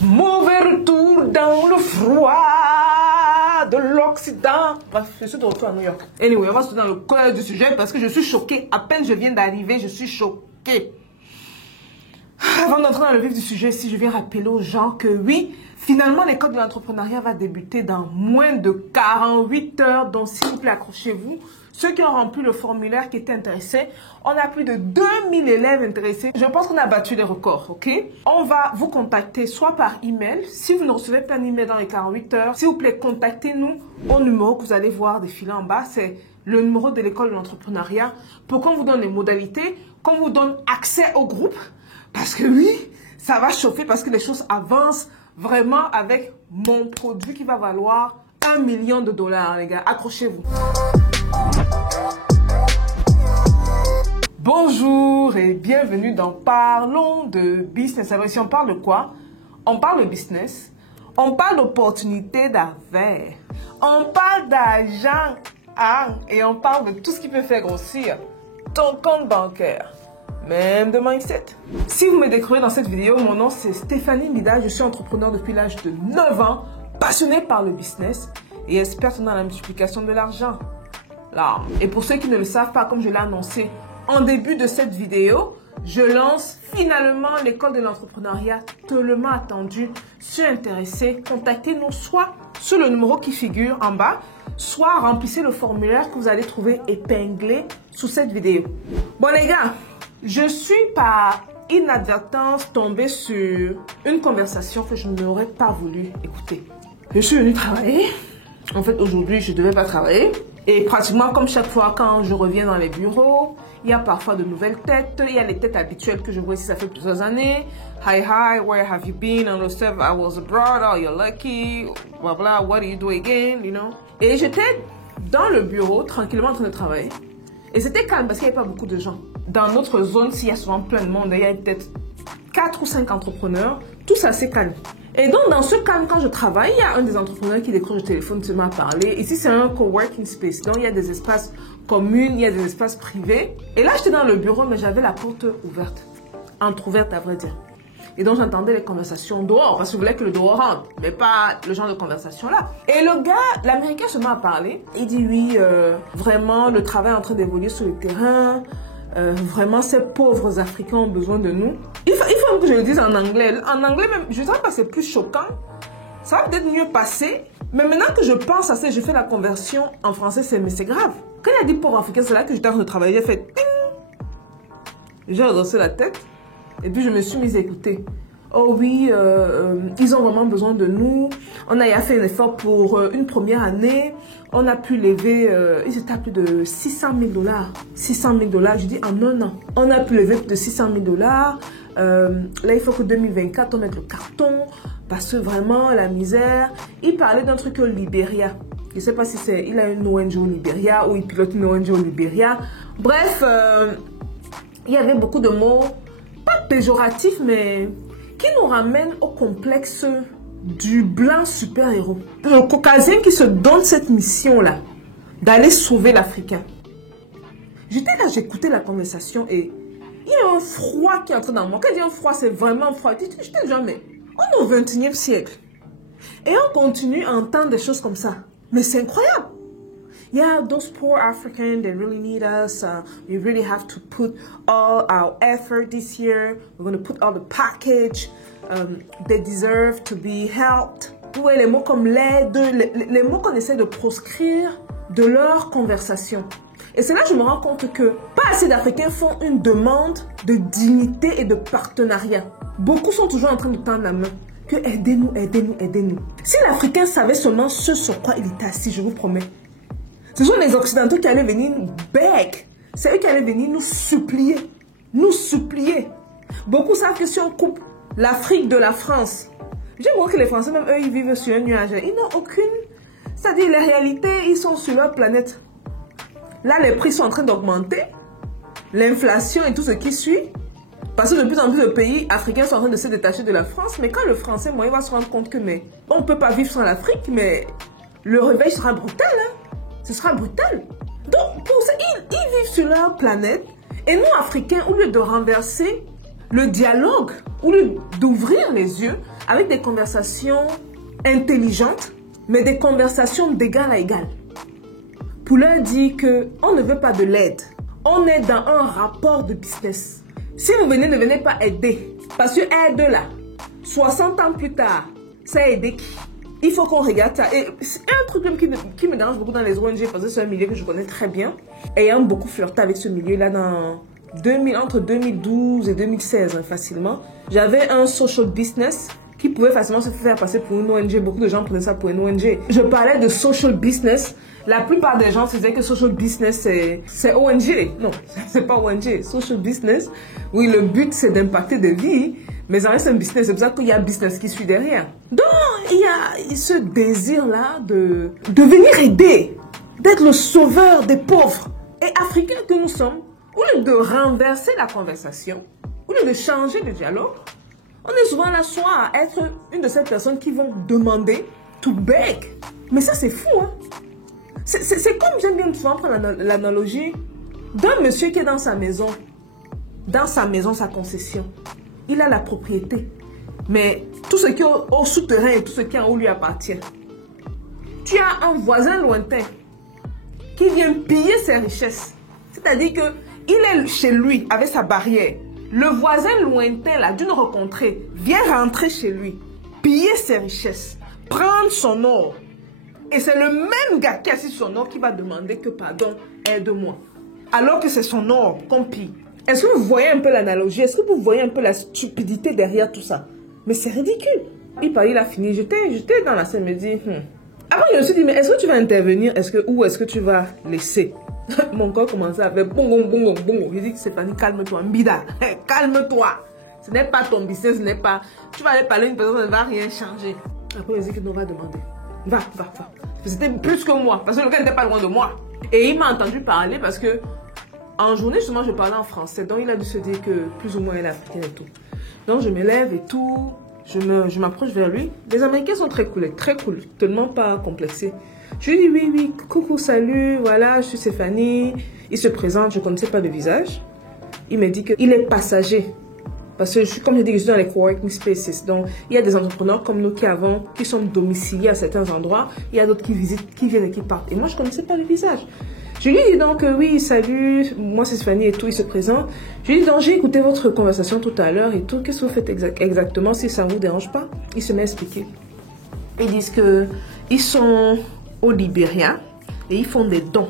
Mauvais retour dans le froid de l'Occident. Bref, je suis de retour à New York. Anyway, on va se dans le cœur du sujet parce que je suis choquée. À peine je viens d'arriver, je suis choquée. Avant d'entrer dans le vif du sujet, si je viens rappeler aux gens que oui, finalement, l'école de l'entrepreneuriat va débuter dans moins de 48 heures. Donc, s'il vous plaît, accrochez-vous. Ceux qui ont rempli le formulaire qui étaient intéressés, on a plus de 2000 élèves intéressés. Je pense qu'on a battu les records, ok? On va vous contacter soit par email. Si vous ne recevez pas un email dans les 48 heures, s'il vous plaît, contactez-nous au numéro que vous allez voir défiler en bas. C'est le numéro de l'école de l'entrepreneuriat pour qu'on vous donne les modalités, qu'on vous donne accès au groupe. Parce que oui, ça va chauffer parce que les choses avancent vraiment avec mon produit qui va valoir 1 million de dollars, les gars. Accrochez-vous. Bonjour et bienvenue dans Parlons de Business. Alors ici, on parle de quoi? On parle de business, on parle d'opportunités d'affaires, on parle d'argent et on parle de tout ce qui peut faire grossir ton compte bancaire. Même de mindset. Si vous me découvrez dans cette vidéo, mon nom c'est Stéphanie Mida, je suis entrepreneur depuis l'âge de 9 ans, passionnée par le business et experte dans la multiplication de l'argent. Là. Et pour ceux qui ne le savent pas, comme je l'ai annoncé en début de cette vidéo, je lance finalement l'école de l'entrepreneuriat tellement attendue. Si intéressé, contactez-nous soit sur le numéro qui figure en bas, soit remplissez le formulaire que vous allez trouver épinglé sous cette vidéo. Bon les gars, je suis par inadvertance tombée sur une conversation que je n'aurais pas voulu écouter. Je suis venue travailler. En fait, aujourd'hui, je ne devais pas travailler. Et pratiquement comme chaque fois quand je reviens dans les bureaux, il y a parfois de nouvelles têtes. Il y a les têtes habituelles que je vois ici, ça fait plusieurs années. Hi, where have you been? I was abroad, oh, you're lucky, blah blah, what do you do again, you know? Et j'étais dans le bureau, tranquillement en train de travailler. Et c'était calme parce qu'il n'y avait pas beaucoup de gens. Dans notre zone, s'il y a souvent plein de monde, il y a peut-être 4 ou 5 entrepreneurs, tous assez calme. Et donc, dans ce calme, quand je travaille, il y a un des entrepreneurs qui décroche le téléphone, se met à parler. Ici, c'est un coworking space. Donc, il y a des espaces communs, il y a des espaces privés. Et là, j'étais dans le bureau, mais j'avais la porte ouverte. Entrouverte, à vrai dire. Et donc, j'entendais les conversations dehors, parce que je voulais que le dehors rentre, mais pas le genre de conversation là. Et le gars, l'Américain se met à parler. Il dit, oui, vraiment, le travail est en train d'évoluer sur le terrain. Vraiment, ces pauvres Africains ont besoin de nous. Il faut que je le dise en anglais. En anglais, même, je ne sais pas si c'est plus choquant. Ça va peut-être mieux passer. Mais maintenant que je pense à ça, je fais la conversion en français, mais c'est grave. Quand il a dit pauvres Africains, c'est là que j'étais en train de travailler. J'ai fait ting. J'ai redressé la tête. Et puis, je me suis mise à écouter. Oh oui, ils ont vraiment besoin de nous. On a fait un effort pour une première année. On a pu lever, ils étaient à plus de 600 000 dollars. 600 000 dollars, je dis en un an. On a pu lever plus de 600 000 dollars. Là, il faut que 2024, on mette le carton. Parce que vraiment, la misère. Il parlait d'un truc au Libéria. Je ne sais pas si c'est, il a une ONG au Libéria ou il pilote une ONG au Libéria. Bref, il y avait beaucoup de mots, pas péjoratifs, mais qui nous ramène au complexe du blanc super-héros. Le Caucasien qui se donne cette mission-là, d'aller sauver l'Africain. J'étais là, j'écoutais la conversation et il y a un froid qui entre dans moi. Quand je dis un froid, c'est vraiment un froid. J'étais genre, mais on est au XXIe siècle. Et on continue à entendre des choses comme ça. Mais c'est incroyable. Yeah, those poor Africans, they really need us. We really have to put all our effort this year. We're going to put all the package. They deserve to be helped. Ouais, les mots comme l'aide, les mots qu'on essaie de proscrire de leur conversation. Et c'est là que je me rends compte que pas assez d'Africains font une demande de dignité et de partenariat. Beaucoup sont toujours en train de tendre la main. Que aidez-nous, aidez-nous, aidez-nous. Si l'Africain savait seulement ce sur quoi il était assis, je vous promets. Ce sont les Occidentaux qui allaient venir nous beg. C'est eux qui allaient venir nous supplier. Nous supplier. Beaucoup savent que si on coupe l'Afrique de la France, je vois que les Français, même eux, ils vivent sur un nuage. Ils n'ont aucune... C'est-à-dire, la réalité, ils sont sur leur planète. Là, les prix sont en train d'augmenter. L'inflation et tout ce qui suit. Parce que de plus en plus de pays africains sont en train de se détacher de la France. Mais quand le Français, moi, il va se rendre compte que mais, on ne peut pas vivre sans l'Afrique, mais le réveil sera brutal, hein. Ce sera brutal. Donc, pour ça, ils vivent sur leur planète. Et nous, Africains, au lieu de renverser le dialogue, ou d'ouvrir les yeux avec des conversations intelligentes, mais des conversations d'égal à égal. Pour leur dire qu'on ne veut pas de l'aide. On est dans un rapport de business. Si vous venez, ne venez pas aider. Parce que aide là, 60 ans plus tard, ça a aidé qui? Il faut qu'on regarde ça. Et c'est un truc qui me dérange beaucoup dans les ONG, parce que c'est un milieu que je connais très bien. Ayant beaucoup flirté avec ce milieu-là entre 2012 et 2016, hein, facilement. J'avais un social business qui pouvait facilement se faire passer pour une ONG. Beaucoup de gens prenaient ça pour une ONG. Je parlais de social business. La plupart des gens se disaient que social business, c'est ONG. Non, c'est pas ONG. Social business, oui, le but, c'est d'impacter des vies. Mais ça reste un business. C'est pour ça qu'il y a business qui suit derrière. Donc, il y a ce désir-là de venir aider, d'être le sauveur des pauvres. Et africains que nous sommes, au lieu de renverser la conversation, au lieu de changer le dialogue, on est souvent là soit à être une de ces personnes qui vont demander, to beg. Mais ça, c'est fou, hein. C'est comme, j'aime bien souvent prendre l'analogie d'un monsieur qui est dans sa maison, sa concession. Il a la propriété. Mais tout ce qui est au souterrain et tout ce qui est en haut lui appartient. Tu as un voisin lointain qui vient piller ses richesses. C'est-à-dire qu'il est chez lui avec sa barrière. Le voisin lointain, là, d'une rencontrée, vient rentrer chez lui, piller ses richesses, prendre son or. Et c'est le même gars qui a assis son or qui va demander que pardon, aide-moi. Alors que c'est son or qu'on pille. Est-ce que vous voyez un peu l'analogie? Est-ce que vous voyez un peu la stupidité derrière tout ça? Mais c'est ridicule. Il a fini. J'étais dans la scène, me dit, Après, je me suis dit, mais est-ce que tu vas intervenir? Ou est-ce que tu vas laisser? Mon corps commençait à faire bon. Je dis, Stéphanie, calme-toi, Mbida. Calme-toi. Ce n'est pas ton business, ce n'est pas... Tu vas aller parler à une personne, ça ne va rien changer. Après, je dis que nous va demander. Va. C'était plus que moi, parce que le gars n'était pas loin de moi. Et il m'a entendu parler parce que en journée, justement, je parlais en français. Donc, il a dû se dire que plus ou moins elle est africaine et tout. Donc, je me lève et tout. Je m'approche vers lui. Les Américains sont très cool, tellement pas complexés. Je lui dis oui, coucou, salut, voilà, je suis Stéphanie. Il se présente, je ne connaissais pas le visage. Il me dit qu'il est passager. Parce que, comme je dis, je suis dans les coworking spaces. Donc, il y a des entrepreneurs comme nous qui sont domiciliés à certains endroits. Il y a d'autres qui visitent, qui viennent et qui partent. Et moi, je ne connaissais pas le visage. Je lui dis donc, oui, salut, moi c'est Stéphanie et tout, il se présente. Je lui dis donc, j'ai écouté votre conversation tout à l'heure et tout. Qu'est-ce que vous faites exactement si ça ne vous dérange pas? Il se met à expliquer. Ils disent qu'ils sont au Libéria et ils font des dons.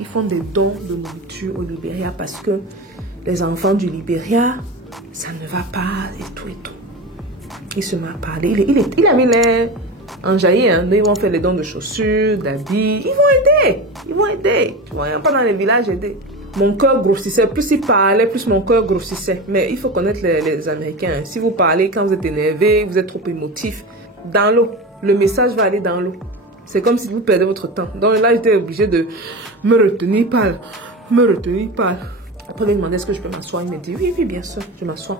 Ils font des dons de nourriture au Libéria parce que les enfants du Libéria, ça ne va pas et tout. Il se met à parler. Il avait l'air enjaillé. Hein. Ils vont faire les dons de chaussures, d'habits. Ils vont aider. Tu vois, pas dans les villages aider. Mon cœur grossissait. Plus il parlait, plus mon cœur grossissait. Mais il faut connaître les Américains. Si vous parlez quand vous êtes énervé, vous êtes trop émotif, dans l'eau. Le message va aller dans l'eau. C'est comme si vous perdez votre temps. Donc là, j'étais obligée de me retenir par. Après, il me demandait est-ce que je peux m'asseoir. Il me dit oui, bien sûr, je m'assois.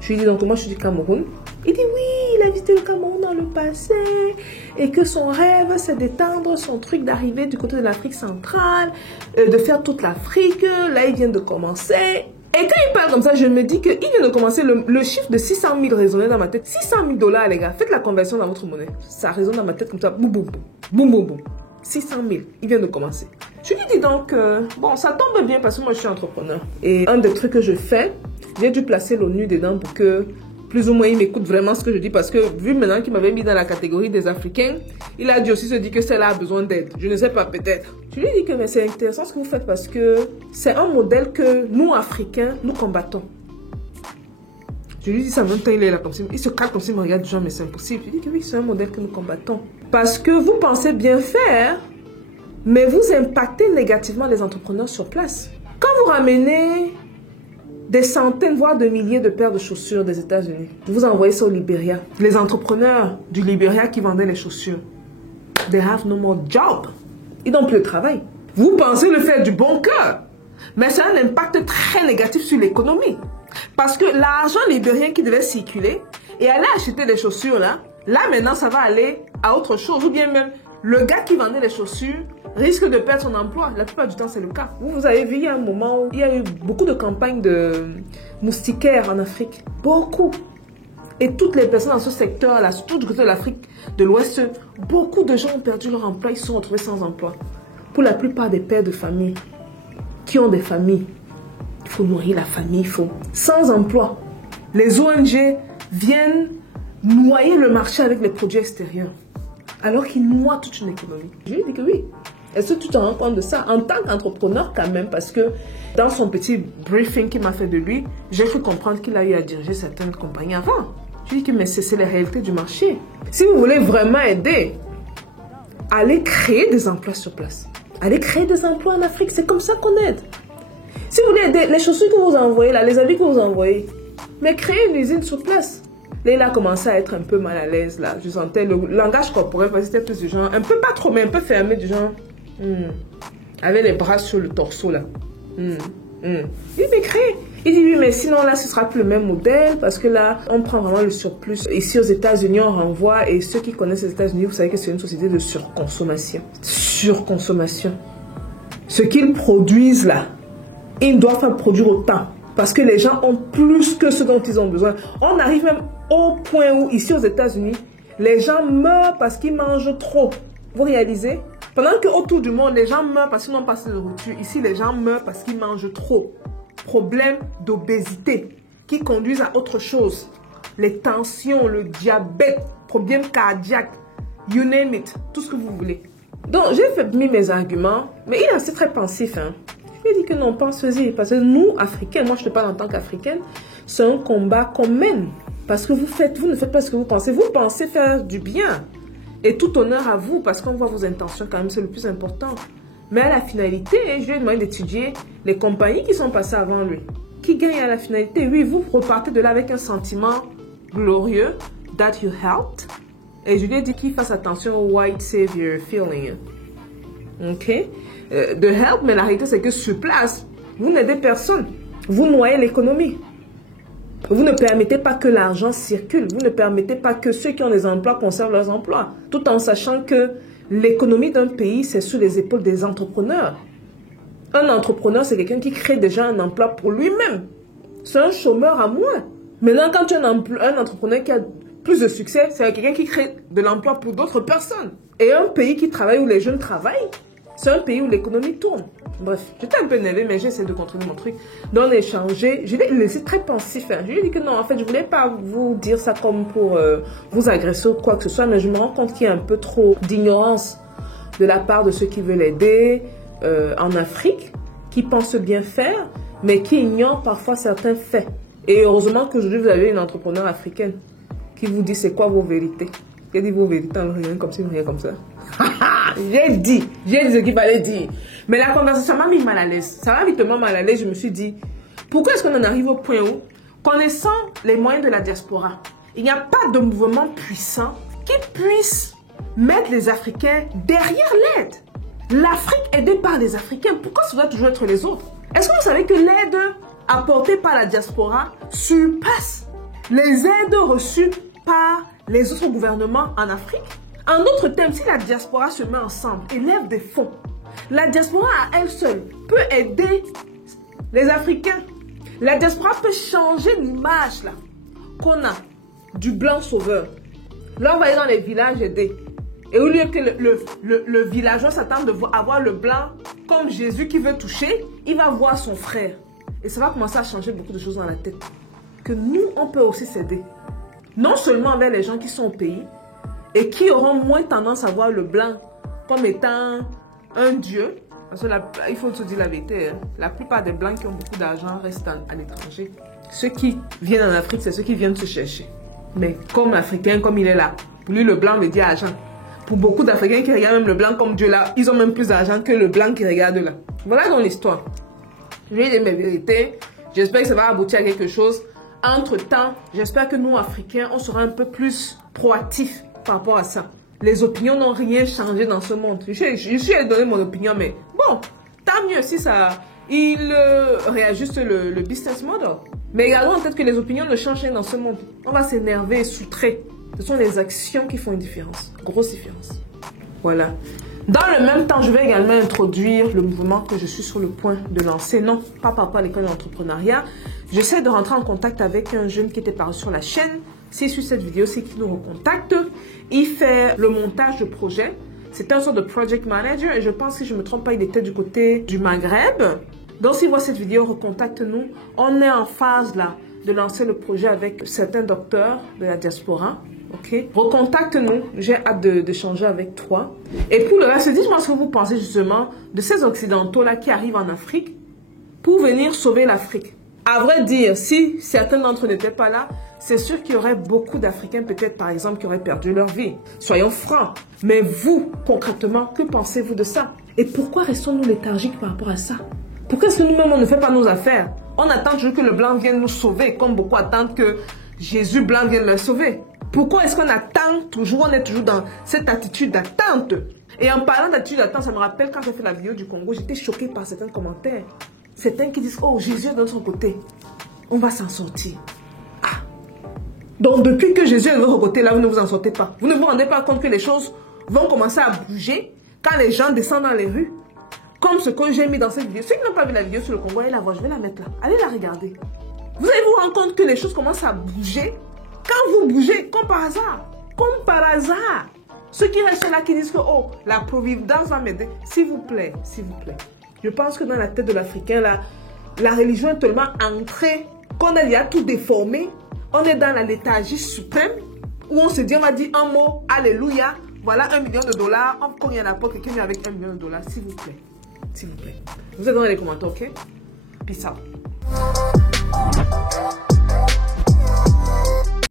Je lui dis donc moi je suis du Cameroun. Il dit oui, il a visité le Cameroun dans le passé et que son rêve c'est d'étendre son truc d'arriver du côté de l'Afrique centrale, de faire toute l'Afrique. Là, il vient de commencer. Et quand il parle comme ça, je me dis qu'il vient de commencer. Le chiffre de 600 000 résonnait dans ma tête. 600 000 $, les gars. Faites la conversion dans votre monnaie. Ça résonne dans ma tête comme ça. Boum. 600 000. Il vient de commencer. Je lui dis donc, bon, ça tombe bien parce que moi, je suis entrepreneur. Et un des trucs que je fais, j'ai dû placer l'ONU dedans pour que, plus ou moins, il m'écoute vraiment ce que je dis. Parce que, vu maintenant qu'il m'avait mis dans la catégorie des Africains, il a dû aussi se dire que celle-là a besoin d'aide. Je ne sais pas, peut-être. Je lui dis que c'est intéressant ce que vous faites parce que c'est un modèle que nous, Africains, nous combattons. Je lui dis ça en même temps, il est là comme ça. Il se calme comme ça, il me regarde genre, mais c'est impossible. Je lui dis que oui, c'est un modèle que nous combattons. Parce que vous pensez bien faire, mais vous impactez négativement les entrepreneurs sur place. Quand vous ramenez des centaines, voire des milliers de paires de chaussures des États-Unis, vous envoyez ça au Libéria. Les entrepreneurs du Libéria qui vendaient les chaussures, they have no more job. Ils n'ont plus de travail. Vous pensez le faire du bon cœur, mais ça a un impact très négatif sur l'économie. Parce que l'argent libérien qui devait circuler et aller acheter des chaussures là maintenant ça va aller à autre chose. Ou bien même le gars qui vendait les chaussures risque de perdre son emploi. La plupart du temps, c'est le cas. Vous avez vu, il y a un moment où il y a eu beaucoup de campagnes de moustiquaires en Afrique. Beaucoup. Et toutes les personnes dans ce secteur-là, surtout du côté de l'Afrique de l'Ouest, beaucoup de gens ont perdu leur emploi, ils se sont retrouvés sans emploi. Pour la plupart des pères de famille qui ont des familles, il faut nourrir la famille, il faut... Sans emploi, les ONG viennent noyer le marché avec les produits extérieurs. Alors qu'ils noient toute une économie. Je lui ai dit que oui. Est-ce que tu te rends compte de ça en tant qu'entrepreneur quand même? Parce que dans son petit briefing qu'il m'a fait de lui, j'ai cru comprendre qu'il a eu à diriger certaines compagnies avant. Je lui ai dit que mais c'est la réalité du marché. Si vous voulez vraiment aider, allez créer des emplois sur place. Allez créer des emplois en Afrique. C'est comme ça qu'on aide. Si vous voulez aider, les chaussures que vous envoyez là, les habits que vous envoyez, mais créez une usine sur place. Là, il a commencé à être un peu mal à l'aise, là. Je sentais le langage corporel, c'était plus du genre, un peu pas trop, mais un peu fermé, du genre, avec les bras sur le torse, là. Il m'écrit. Il dit, oui, mais sinon, là, ce sera plus le même modèle, parce que là, on prend vraiment le surplus. Ici, aux États-Unis, on renvoie, et ceux qui connaissent les États-Unis, vous savez que c'est une société de surconsommation. Surconsommation. Ce qu'ils produisent, là, ils ne doivent pas produire autant. Parce que les gens ont plus que ce dont ils ont besoin. On arrive même au point où, ici aux États-Unis, les gens meurent parce qu'ils mangent trop. Vous réalisez? Pendant qu'autour du monde, les gens meurent parce qu'ils n'ont pas assez de nourriture. Ici, les gens meurent parce qu'ils mangent trop. Problème d'obésité qui conduisent à autre chose. Les tensions, le diabète, problèmes cardiaques, you name it, tout ce que vous voulez. Donc, j'ai mis mes arguments, mais il est assez très pensif, hein. Je lui ai dit que non, pensez-y, parce que nous, Africains, moi je te parle en tant qu'Africaine, c'est un combat qu'on mène. Parce que vous ne faites pas ce que vous pensez faire du bien. Et tout honneur à vous, parce qu'on voit vos intentions quand même, c'est le plus important. Mais à la finalité, je lui ai demandé d'étudier les compagnies qui sont passées avant lui. Qui gagnent à la finalité? Oui, vous repartez de là avec un sentiment glorieux, that you helped. Et je lui ai dit qu'il fasse attention au white savior feeling. Ok? De help, mais la réalité c'est que sur place, vous n'aidez personne. Vous noyez l'économie. Vous ne permettez pas que l'argent circule. Vous ne permettez pas que ceux qui ont des emplois conservent leurs emplois. Tout en sachant que l'économie d'un pays, c'est sous les épaules des entrepreneurs. Un entrepreneur, c'est quelqu'un qui crée déjà un emploi pour lui-même. C'est un chômeur à moins. Maintenant, quand tu as un entrepreneur qui a plus de succès, c'est quelqu'un qui crée de l'emploi pour d'autres personnes. Et un pays qui travaille, où les jeunes travaillent, c'est un pays où l'économie tourne. Bref, j'étais un peu énervée, mais j'ai essayé de contrôler mon truc. Donc, on a échangé. Je l'ai laissé très pensif. Hein. Je lui ai dit que non, en fait, je voulais pas vous dire ça comme pour vous agresser ou quoi que ce soit, mais je me rends compte qu'il y a un peu trop d'ignorance de la part de ceux qui veulent aider en Afrique, qui pensent bien faire, mais qui ignorent parfois certains faits. Et heureusement qu'aujourd'hui, vous avez une entrepreneure africaine qui vous dit c'est quoi vos vérités. Qui a dit vos vérités en rien comme si rien comme ça. J'ai dit ce qu'il fallait dire. Mais la conversation, ça m'a mis mal à l'aise. Ça m'a mis tellement mal à l'aise, je me suis dit, pourquoi est-ce qu'on en arrive au point où, connaissant les moyens de la diaspora, il n'y a pas de mouvement puissant qui puisse mettre les Africains derrière l'aide. L'Afrique aidée par les Africains, pourquoi ça doit toujours être les autres? Est-ce que vous savez que l'aide apportée par la diaspora surpasse les aides reçues par les autres gouvernements en Afrique? En d'autres termes, si la diaspora se met ensemble et lève des fonds, la diaspora à elle seule peut aider les Africains. La diaspora peut changer l'image là qu'on a du blanc sauveur. Là, on va aller dans les villages aider. Et au lieu que le villageois s'attende de avoir le blanc comme Jésus qui veut toucher, il va voir son frère. Et ça va commencer à changer beaucoup de choses dans la tête. Que nous, on peut aussi s'aider. Non seulement avec les gens qui sont au pays, et qui auront moins tendance à voir le blanc comme étant un dieu. Parce que il faut se dire la vérité, hein. La plupart des blancs qui ont beaucoup d'argent restent à l'étranger. Ceux qui viennent en Afrique, c'est ceux qui viennent se chercher. Mais comme Africain, comme il est là, pour lui le blanc veut dire argent. Pour beaucoup d'Africains qui regardent même le blanc comme Dieu là, ils ont même plus d'argent que le blanc qui regarde là. Voilà donc l'histoire. Je vais dire mes vérités. J'espère que ça va aboutir à quelque chose. Entre-temps, j'espère que nous, Africains, on sera un peu plus proactifs par rapport à ça. Les opinions n'ont rien changé dans ce monde. Je suis donné mon opinion, mais bon, tant mieux si ça, il réajuste le business model. Mais gardons en tête que les opinions ne changent rien dans ce monde. On va s'énerver et soutrer. Ce sont les actions qui font une différence, grosse différence. Voilà. Dans le même temps, je vais également introduire le mouvement que je suis sur le point de lancer. Non, pas par rapport à l'école d'entrepreneuriat. J'essaie de rentrer en contact avec un jeune qui était paru sur la chaîne. S'il suit cette vidéo, c'est qu'il nous recontacte. Il fait le montage de projet. C'est un sort de project manager et je pense, si je ne me trompe pas, il était du côté du Maghreb. Donc, s'il voit cette vidéo, recontacte-nous. On est en phase là de lancer le projet avec certains docteurs de la diaspora. Ok, recontacte-nous, j'ai hâte d'échanger avec toi. Et pour le reste, dites-moi ce que vous pensez justement de ces Occidentaux-là qui arrivent en Afrique pour venir sauver l'Afrique. À vrai dire, si certains d'entre eux n'étaient pas là, c'est sûr qu'il y aurait beaucoup d'Africains, peut-être par exemple, qui auraient perdu leur vie. Soyons francs. Mais vous, concrètement, que pensez-vous de ça? Et pourquoi restons-nous léthargiques par rapport à ça? Pourquoi est-ce que nous-mêmes, on ne fait pas nos affaires? On attend toujours que le blanc vienne nous sauver, comme beaucoup attendent que Jésus blanc vienne leur sauver. Pourquoi est-ce qu'on attend toujours, on est toujours dans cette attitude d'attente? Et en parlant d'attitude d'attente, ça me rappelle quand j'ai fait la vidéo du Congo, j'étais choquée par certains commentaires. Certains qui disent, oh, Jésus est de notre côté, on va s'en sortir. Ah! Donc depuis que Jésus est de votre côté, là, vous ne vous en sortez pas. Vous ne vous rendez pas compte que les choses vont commencer à bouger quand les gens descendent dans les rues. Comme ce que j'ai mis dans cette vidéo. Ceux qui n'ont pas vu la vidéo sur le Congo, allez la voir, je vais la mettre là. Allez la regarder. Vous allez vous rendre compte que les choses commencent à bouger. Quand vous bougez, comme par hasard. Comme par hasard. Ceux qui restent là, qui disent que, oh, la providence va m'aider. S'il vous plaît, s'il vous plaît. Je pense que dans la tête de l'Africain, là, la religion est tellement ancrée qu'on a déjà tout déformé. On est dans la léthargie suprême où on se dit, on va dire un mot, alléluia. Voilà $1 million. On cogne à la porte, quelqu'un vient avec $1 million. S'il vous plaît. S'il vous plaît. Vous êtes dans les commentaires, ok? Peace out.